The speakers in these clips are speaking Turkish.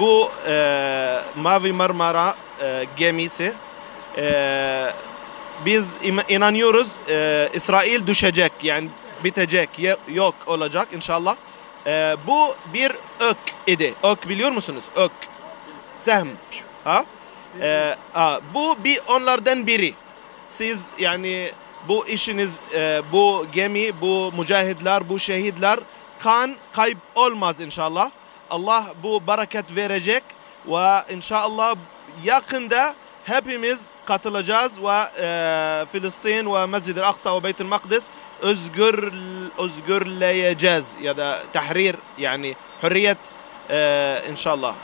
bu Mavi Marmara gemisi, biz inanıyoruz İsrail düşecek, yani bitecek, yok olacak inşallah. Bu bir ök idi. Ök biliyor musunuz? Ök. Sehm. Ha? Bu bir onlardan biri. Siz yani bu işiniz, bu gemi, bu mücahidler, bu şehitler kan kayıp olmaz inşallah. Allah bu bereket verecek ve inşallah yakında hepimiz katılacağız ve Filistin ve Mescid-i Aksa ve Beyt-i Makdis özgürleyeceğiz ya da tahrir, yani hürriyet inşallah.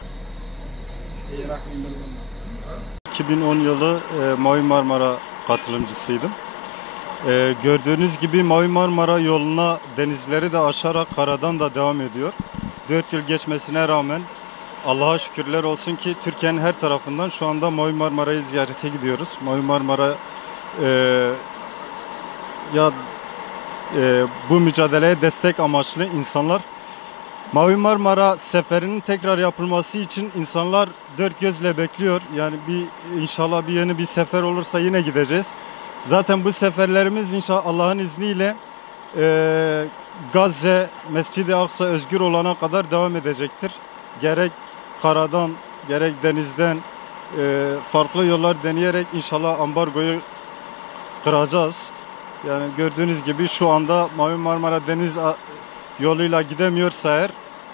2010 yılı Mavi Marmara katılımcısıydım. Gördüğünüz gibi Mavi Marmara yoluna denizleri de aşarak karadan da devam ediyor. 4 yıl geçmesine rağmen Allah'a şükürler olsun ki Türkiye'nin her tarafından şu anda Mavi Marmara'yı ziyarete gidiyoruz. Mavi Marmara bu mücadeleye destek amaçlı insanlar. Mavi Marmara seferinin tekrar yapılması için insanlar dört gözle bekliyor. Yani inşallah yeni bir sefer olursa yine gideceğiz. Zaten bu seferlerimiz inşallah Allah'ın izniyle Gazze, Mescid-i Aksa özgür olana kadar devam edecektir. Gerek karadan gerek denizden farklı yollar deneyerek inşallah ambargoyu kıracağız. Yani gördüğünüz gibi şu anda Mavi Marmara deniz yoluyla gidemiyorsa eğer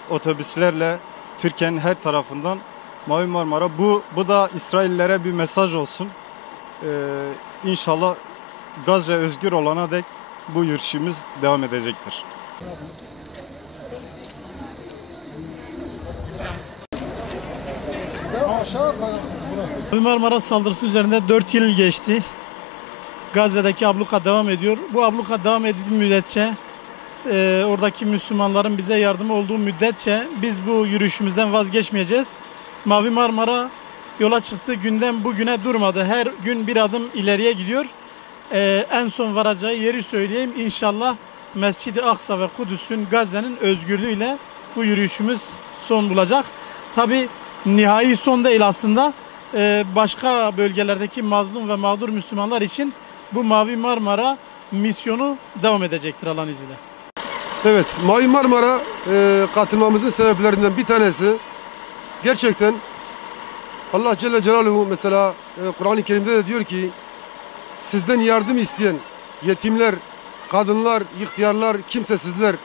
otobüslerle Türkiye'nin her tarafından Mavi Marmara, bu da İsraillere bir mesaj olsun. İnşallah Gazze özgür olana dek bu yürüyüşümüz devam edecektir. Mavi Marmara saldırısı üzerinde 4 yıl geçti. Gazze'deki abluka devam ediyor. Bu abluka devam ettiği müddetçe oradaki Müslümanların bize yardımı olduğu müddetçe biz bu yürüyüşümüzden vazgeçmeyeceğiz. Mavi Marmara yola çıktığı günden bugüne durmadı. Her gün bir adım ileriye gidiyor. En son varacağı yeri söyleyeyim. İnşallah Mescid-i Aksa ve Kudüs'ün, Gazze'nin özgürlüğüyle bu yürüyüşümüz son bulacak. Tabi nihai son değil aslında. Başka bölgelerdeki mazlum ve mağdur Müslümanlar için bu Mavi Marmara misyonu devam edecektir Allah'ın izniyle. Evet, Mavi Marmara katılmamızın sebeplerinden bir tanesi gerçekten Allah Celle Celaluhu mesela Kur'an-ı Kerim'de de diyor ki sizden yardım isteyen yetimler, kadınlar, ihtiyarlar, kimsesizler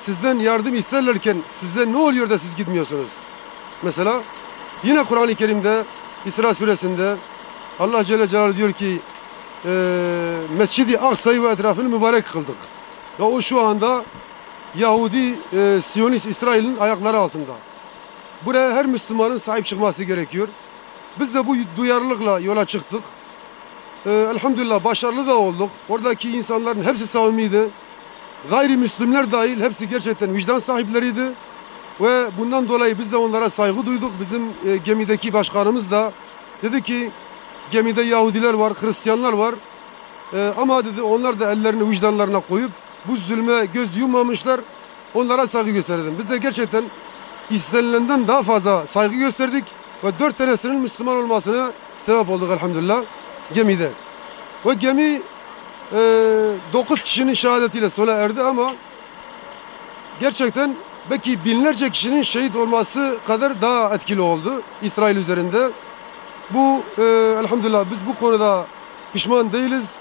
sizden yardım isterlerken size ne oluyor da siz gitmiyorsunuz? Mesela yine Kur'an-ı Kerim'de İsra suresinde Allah Celle Celaluhu diyor ki Mescid-i Aksa'yı ve etrafını mübarek kıldık. Ve o şu anda Yahudi, Siyonist İsrail'in ayakları altında. Buraya her Müslümanın sahip çıkması gerekiyor. Biz de bu duyarlılıkla yola çıktık. Elhamdülillah başarılı da olduk. Oradaki insanların hepsi samimiydi. Gayrimüslimler dahil hepsi gerçekten vicdan sahipleriydi. Ve bundan dolayı biz de onlara saygı duyduk. Bizim gemideki başkanımız da dedi ki gemide Yahudiler var, Hristiyanlar var. Ama dedi onlar da ellerini vicdanlarına koyup bu zulme göz yummamışlar. Onlara saygı gösterdim. Biz de gerçekten istenilenden daha fazla saygı gösterdik. Ve 4 tanesinin Müslüman olmasına sebep olduk elhamdülillah gemide. Ve gemi 9 kişinin şehadetiyle sona erdi ama gerçekten belki binlerce kişinin şehit olması kadar daha etkili oldu İsrail üzerinde. Bu elhamdülillah biz bu konuda pişman değiliz.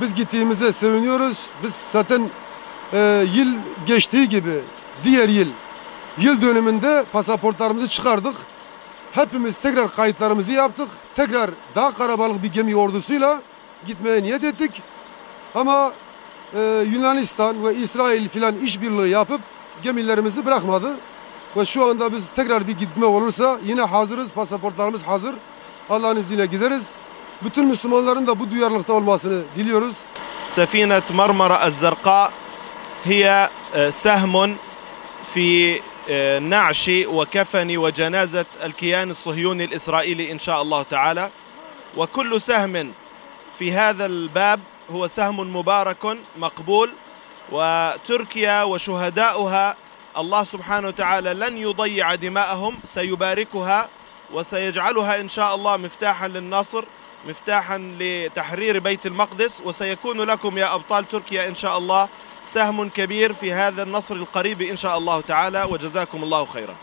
Biz gittiğimize seviniyoruz. Biz zaten yıl geçtiği gibi diğer yıl dönümünde pasaportlarımızı çıkardık. Hepimiz tekrar kayıtlarımızı yaptık. Tekrar daha kalabalık bir gemi ordusuyla gitmeye niyet ettik. Ama Yunanistan ve İsrail filan işbirliği yapıp gemilerimizi bırakmadı. Ve şu anda biz tekrar bir gitme olursa yine hazırız. Pasaportlarımız hazır. Allah'ın izniyle gideriz. Bütün Müslümanların da bu duyarlılıkta olmasını diliyoruz. سفينة مرمرة الزرقاء هي سهم في نعش وكفن وجنازة الكيان الصهيوني الإسرائيلي إن شاء الله تعالى. وكل سهم في هذا الباب هو سهم مبارك مقبول. وتركيا وشهداؤها الله سبحانه وتعالى لن يضيع دماءهم، سيباركها وسيجعلها إن شاء الله مفتاحا للنصر، مفتاحا لتحرير بيت المقدس، وسيكون لكم يا أبطال تركيا إن شاء الله سهم كبير في هذا النصر القريب إن شاء الله تعالى، وجزاكم الله خيرا.